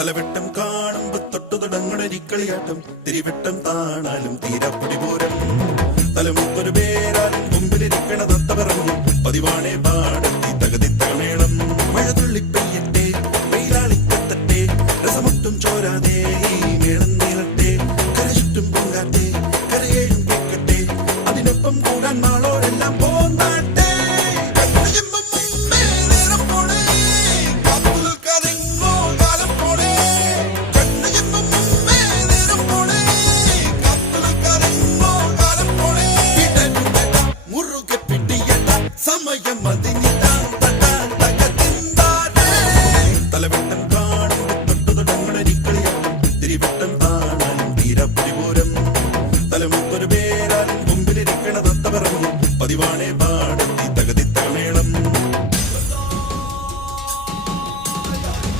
തലവെട്ടം കാണുമ്പോ തൊട്ടു തുടങ്ങണൊരിക്കളിയാട്ടം തിരിവെട്ടം താണാലും തീരപ്പൊടി പൂരം തലമുക്കൊരു പേരാലും മുമ്പിലിരിക്കണ തത്ത പറഞ്ഞു പതിവാണേ പാടത്തി തകതിത്തകമേളം മഴ തുള്ളിപ്പ